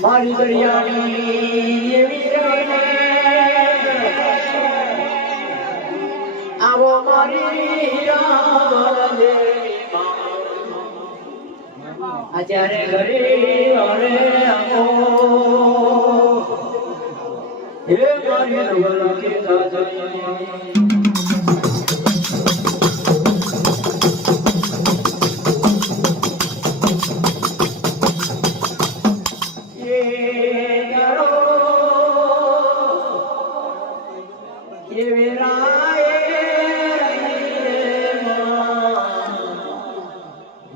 મારી દરિયાની એવી આવો મારી અત્યારે ઘરે અરે આવો હે મારી નવલા કે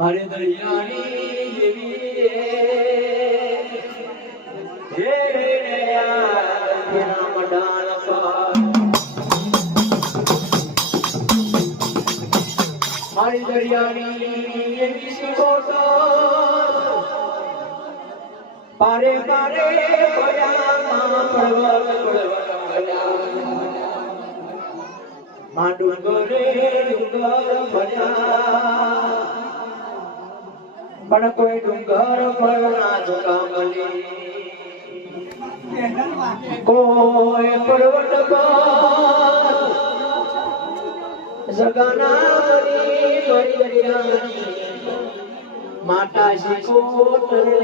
મારી દરિયાની દેવી હે તેના મડાન મારી દરિયાની દેવી સુકોટ પારે પારે ભયામાં માં ડુંગરે ડુંગર ભર્યા પણ કોઈ ડુંગર પર ના ઝુકામલી કોઈ પર્વત પર જગાના બની દરિયાની માતા શીખોટ રે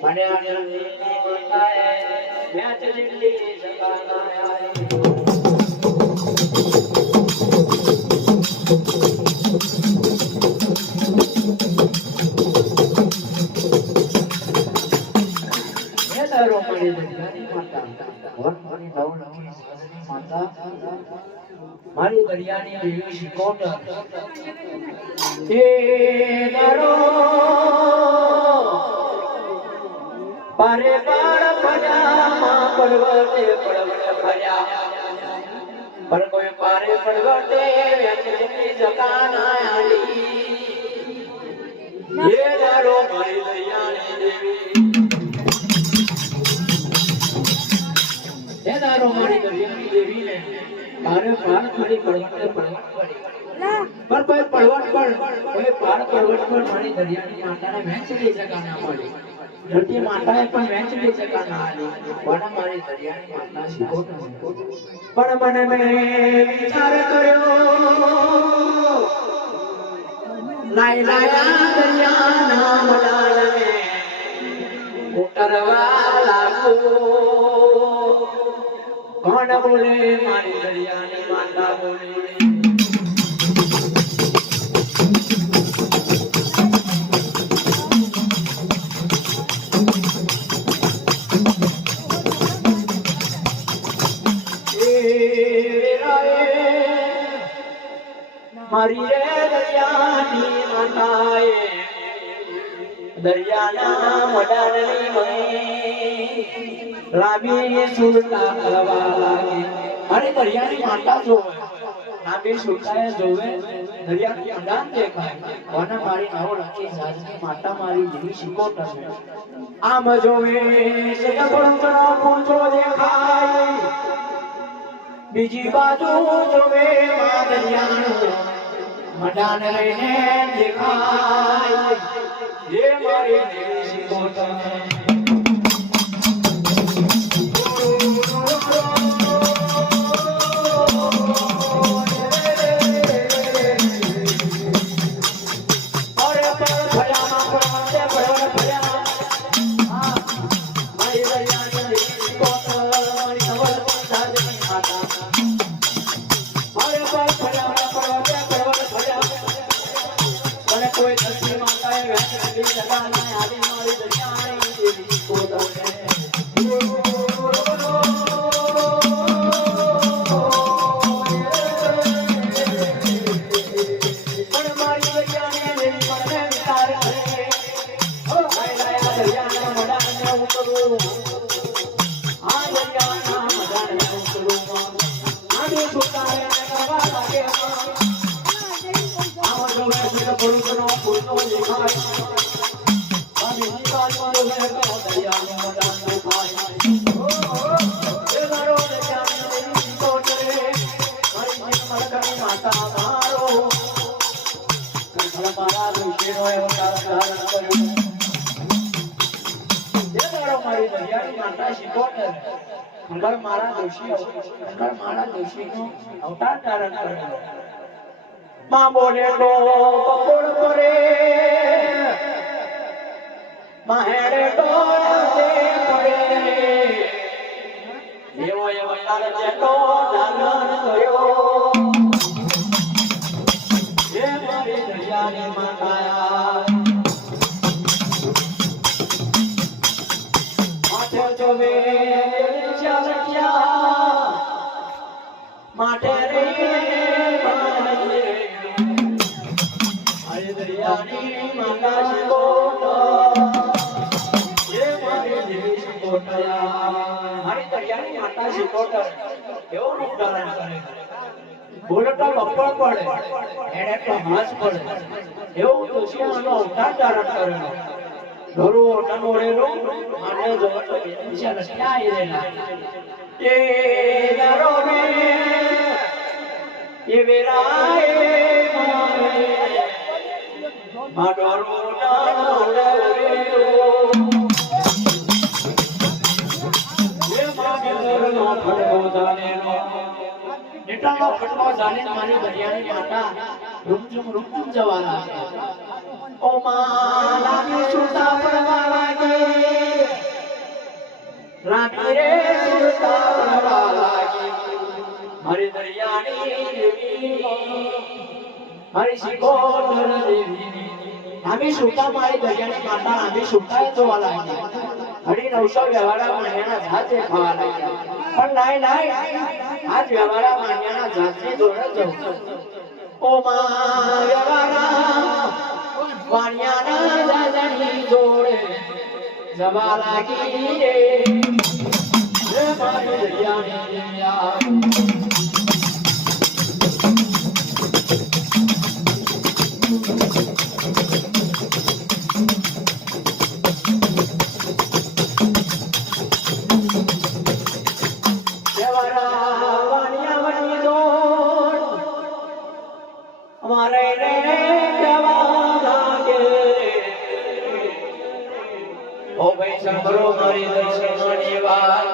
મને આનંદની માતાએ વ્યાચ દિલ્હી જગાના આઈ મારી દરિયાની દેવી શિકોટ એ દારો પારે પાર ફર્યા પર્વતે પર્વત ફર્યા પર કોઈ પારે પર્વતે વ્યક્તિ જકાના આલી એ દારો મારી દરિયાની દેવી દારો મારી દરિયાની દેવીને પારે પાર ફરી પર્વતે પર્વત પર કોઈ પર્વત પર કોઈ પાર પર્વત પર મારી દરિયાની માતાને વેચી જગાના પડી ધરતી માતાએ પણ વેચી જગાના આલી પણ મારી દરિયાની માતા શીખોટ પણ મને મેં વિચાર કર્યો લાઈ લાયા દરિયાના મડાને ઉતરવા લાગો કોણ બોલે મારી દરિયાની માતા બોલે મારી રે દરિયાની માતાએ દરિયાના મડાની મહી લાંબી સુરતા કરવા લાગી અરે દરિયાની માતા જોવે લાંબી સુરતાએ જોવે દરિયાની મડાન દેખાય અને મારી નાવ લખી જાતની માતા મારી દેવી શીખોટ છે આમ જોવે સગપણનો પૂંછો દેખાય બીજી બાજુ જોવે મા દરિયાનું મડાન લઈને દેખાય જે મારી દેવી શીખોટ કોઈ ધરતી માતાએ વેચી જગાના આલી મારી દરિયાની દેવી શીખોટ પણ મારી દરિયાની દેવી મને વિચાર કરે ઓ લાયા દરિયાના મડાને ઉતરું આ દરિયાના મડાને ઉતરું આને સુતારે કરવા લાગે પુરુષનો પુરુષો દેખાય અને નિકાલમાં રહેતો દરિયાનો મડાન દેખાય એ મારો દરિયાની દેવી શીખોટ રે મારી મલકની માતા મારા ઋષિનો અવતાર ધારણ કર્યો જે દાડો મારી દરિયાની માતા શીખોતર અંગર મારા ઋષિનો અવતાર ધારણ કર્યો માં બોલે તો બપોર પડે માં હેડે તો પડે એવો અવતાર જેટલો ધારણ કર્યો હે મારી દરિયાની માતા માથે જોવે ચાલક્યા માટે રે મારી દરિયાની માતા શીખોતર હે મારી દેવી શીખોતર મારી દરિયાની માતા શીખોતર એવો રૂપ ધારણ કરે બોલતા બપોર પડે એને તો હાથ પડે એવું દુશિયાનો અવતાર ધારણ કરેલો ધરો નનોડેલો અને જોતો બેનશા ક્યાં આયેલા એ દરો મે એ વેરાએ મારે માડોરો નનોડેલો એ માગેરનો ફડકો જાનેલો નેટાનો ફટકો જાણીને મારી દરિયાની માતા રૂમઝુમ જવા લાગે ઓ માલાની સુતા પડવા લાગે રાતી રે સુતા પડવા લાગે મારી દરિયાની દેવી મારી શીખોતર દેવી આમી સુતા મારી દરિયાની માતા આમી સુતા જોવા લાગે હરી 900 વ્યવહારા માન્યાના જાતે ખાવા લાગ્યા પણ લાય આજ વ્યવહારા માન્યાના જાતની જોડે જવું ઓ મા વ્યવહારા માન્યાના જાતની જોડે જવા લાગી રે હે મારી દરિયાની દરિયા મારે રે જવા લાગે ઓ ભાઈ સાંભળો મારી દર્શનની વાત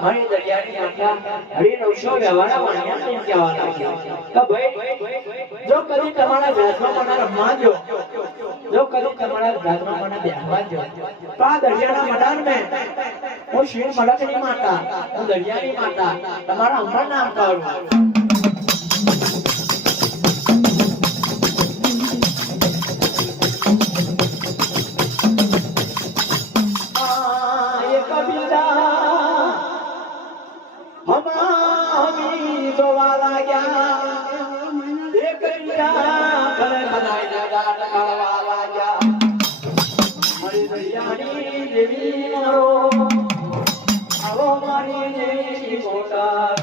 મારી દરિયાની માતા હરી 900 વ્યવહારા માન્યા એમ કહેવા લાગ્યા કે ભાઈ જો કદી તમારા જાતમાં મને રમવા જો કદી તમારા જાતમાં મને બેહવા જો તો આ દરિયાના મેદાન મે હું શીર મલકની માતા હું દરિયાની માતા તમારા અંબર નામ કરું દેવી મારો આવો મારી દેવી શીખોતર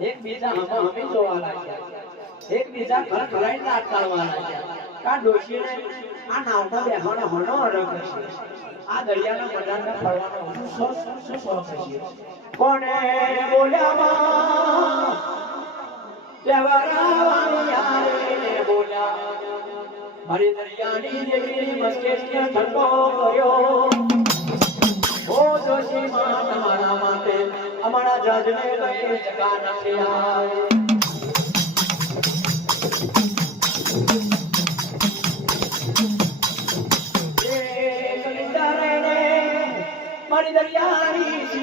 એકબીજા હમી જોવા લાગ્યા એકબીજા ઘર ઘરાઈને રાત કાઢવા લાગ્યા કા ડોશીને આ નાવમાં બેહવાનો હનો અરગ છે આ દરિયાના મેદાનમાં ફરવાનો શું શોખ છે કોને બોલ્યા દેવરાવાની યારે બોલ્યા મારી દરિયાની દેવી મસ્કેશને ઠંડો કર્યો ઓ જોશી માં તમારા માટે અમારા જજને કઈ જગા નથી આવે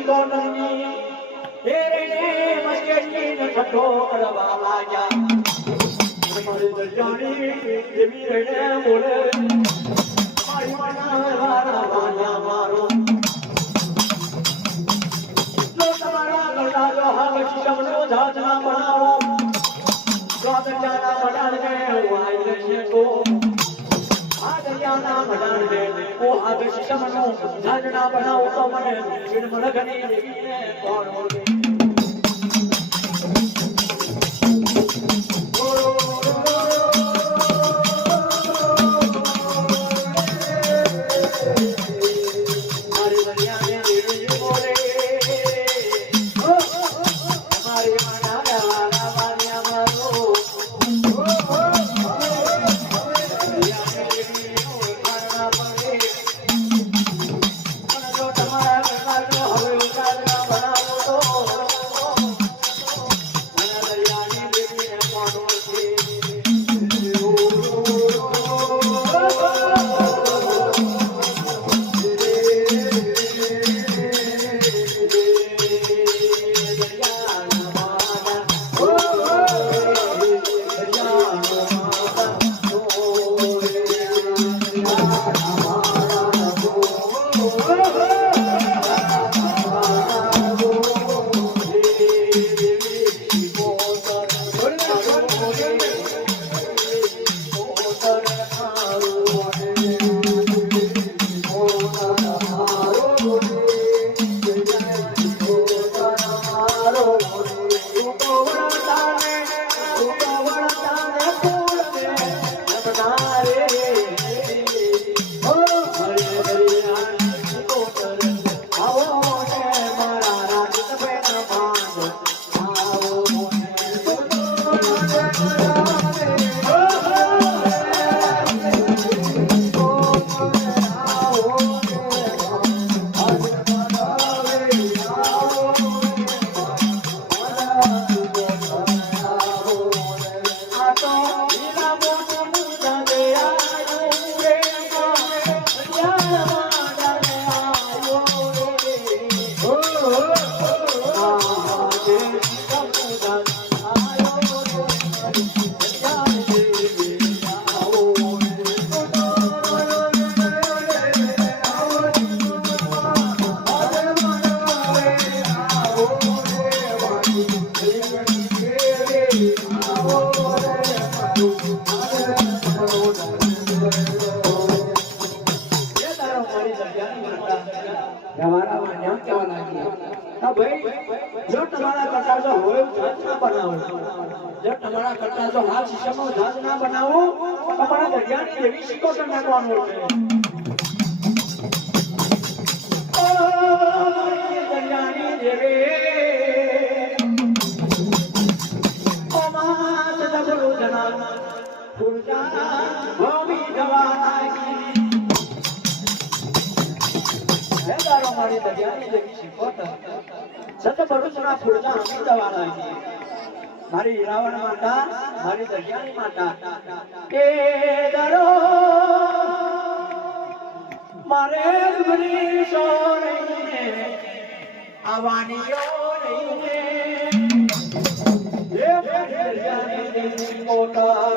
કોટની એ રે મસ્કેટી ને ઠઠો કરવા લાગ્યા મારી દરિયાની દેવી રે બોલે મારી માના વારા વાલા મારો લો તમારા ગળા જો હા શમનો જાજના બનાવો સ્વાદજાના બનાડને વાઈ રહેશે તો આ દરિયાના બનાડને ઓ હા શમનો જાજના બનાવો તો મને વિણ મલગની દેવીને કોણ ઓળખે જો તમારા કરતા જો હોય જાત ના બનાવો જો તમારા કરતા જો હાલ શીશમનો જાત ના બનાવો તમારા દરિયાની દેવી શીખો તો નાખવાનું છે ઓ દરિયાની દેવી ઓ મા સદગુરુ જના ફૂલજાના ભૂમિ જવાનાકી હે દારો મારી દરિયાની દેવી શીખો તો સતબરુસના ફૂલના અમિતવાળા મારી રાવણ માતા મારી દરિયાની માતા કે દરો મારે ગુરી સોરઈને આવણીઓ રહીને એ દરિયાની દેવી મોટા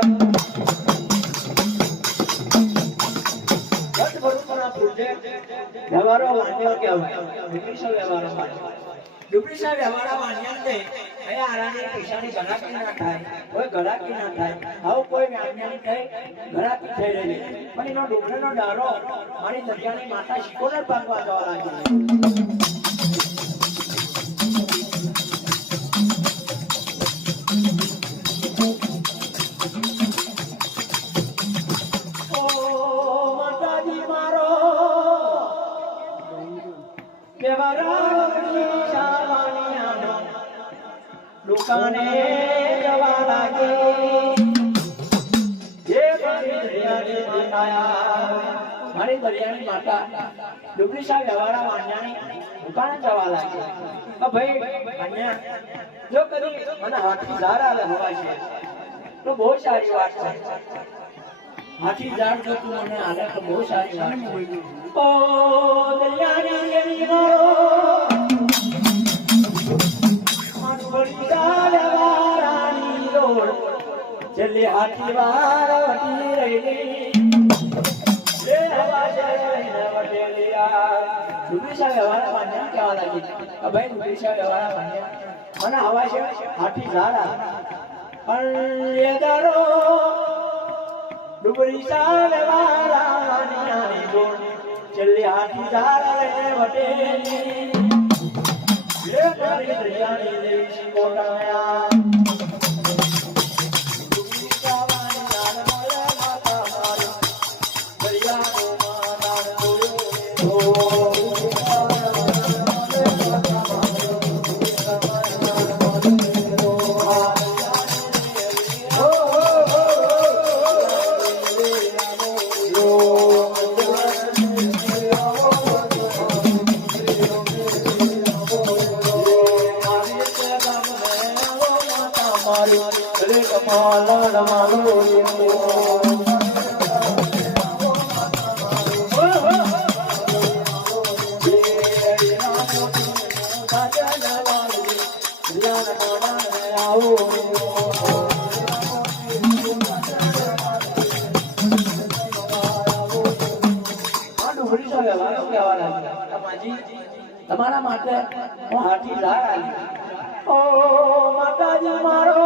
સતબરુસના ફૂલ વ્યવહારો વાણ્યો કહેવાય વિશેષ વ્યવહારો વાણ્યો ડુપ્લિસા વ્યવહારા વાણ્યા છે એ આરાની પૈસાની ગળાકી ના થાય કોઈ ગળાકી ના થાય આવું કોઈ વ્યાજ્ઞાની થઈ ગળાકી થઈ રહી પણ એનો ડુંગળનો ડારો મારી દરિયાની માતા શિકોદર પાકવા જવા લાગી ઓ માતાજી મારો વ્યવહારા દુકાને જવા લાગે જે મારી દરિયાની માતા ડુપ્લિસા વ્યવહારા વાણ્યાની દુકાને જવા લાગે ભાઈ વાણ્યા જો કદી મને હાથી ઝાડ આવે હવા છે તો બહુ સારી વાત છે હાથી ઝાડ જો તું મને આવે તો બહુ સારી વાત છે ઓ દરિયાની દેવી મારો વારાની રોડ છેલ્લે હાથી વાર વટી રહી રે હવાજે વટેલિયા ડુબીસા વ્યવહાર માન્યા કેવા લાગી ભાઈ ડુબીસા વ્યવહાર માન્યા મને હવાજે હાથી ઝાડા અણ્યદારો ડુબીસા વ્યવહારાની રોડ છેલ્લે હાથી ઝાડા વટેલી રે તારી દરિયાની દેશી કોટાયા તમારા માટે હું હાથી ઝાડ ઓ માતાજી મારો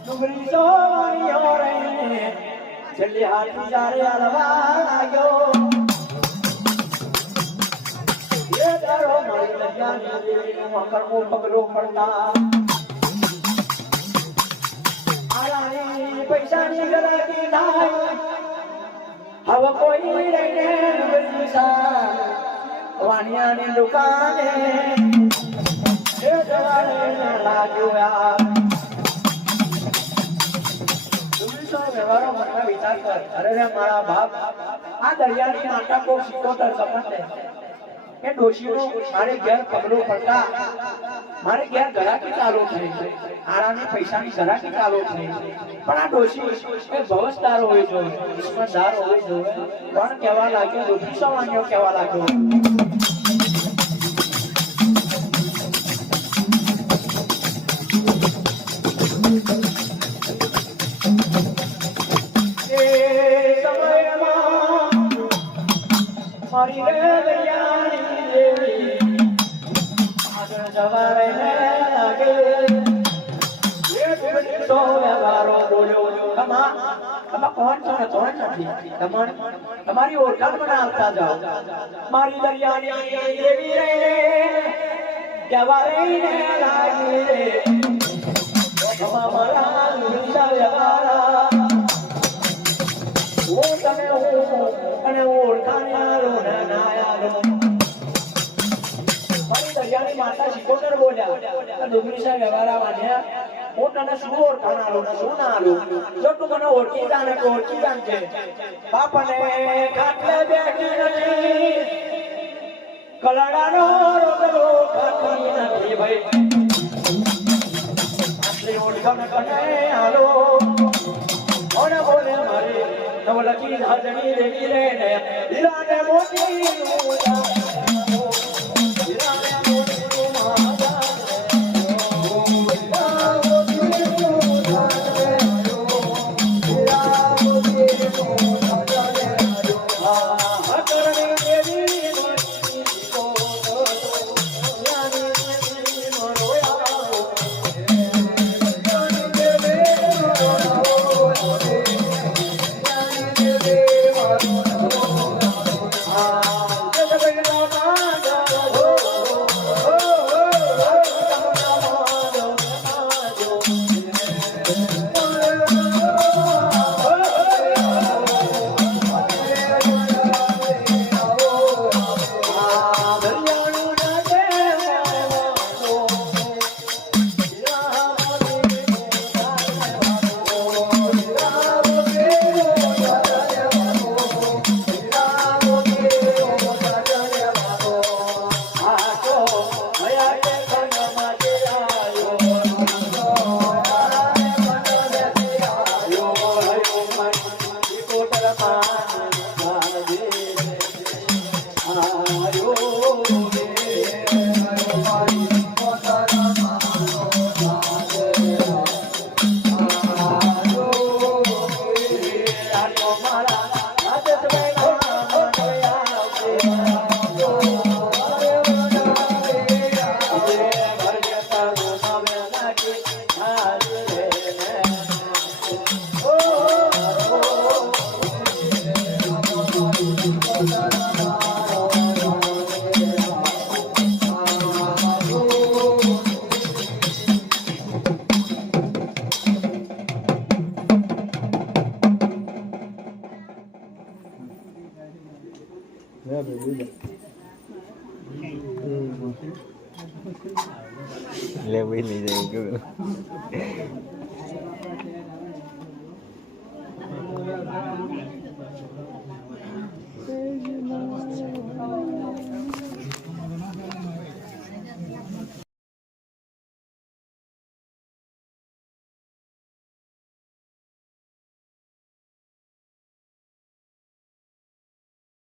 ડુંગળી સોવાણીઓ રહીને છેલ્લે હાથી ઝાડે હાલવા લાગ્યો એ તારો મારી લગ્યાની દેવીનું અકર્મો પગલો પડતા આરાની પૈસાની ગરાકી થાય હવે કોઈ રહીને વાણિયાની દુકાને એ જવાને લાગ્યો વ્યવહારો મનમાં વિચાર કર અરે રે મારા બાપ આ દરિયાની માતા કો સિકોતર સમજે એ ડોશીનો મારે ઘેર પગલો પડતા મારે ઘેર ગરાકી ચાલુ થઈ આરાની પૈસાની ગરાકી ચાલુ થઈ પણ આ ડોશી એ ભવસદાર હોય જોઈએ કિસ્મતદાર હોય જોઈએ પણ કહેવા લાગ્યો ડોશી સવાણીઓ કહેવા લાગ્યો મારી રે દરિયાની દેવી આગળ જવારે લાગે એ તો વ્યવહારો બોલ્યો તમા કોણ છો ને કોણ નથી તમારી ઓળખાણ મને આવતા જાઓ મારી દરિયાની દેવી રે જવારે લાગે રે મારા લુસા વ્યવહારા ઓ તમે અને ઓળખાણ આલો ના આલો મારી દરિયાની માતા શિકોતર બોલ્યા ડુંગળી સાહેબ વ્યવહારા માન્યા હું તને શું ઓળખાણ આલો ને શું ના આલો જો તું મને ઓળખી જાણે તો ઓળખી જાણજે બાપને ખાટલે બેઠી નથી કલડાનો રોટલો ખાતી નથી ભાઈ આટલી ઓળખાણ કને આલો ઓને બોલે મારે નવલકી હાજરી દેવી રે ને હીરાને મોતી હીરાને મોતી માતા લે ભાઈ લઈ જાય કેવું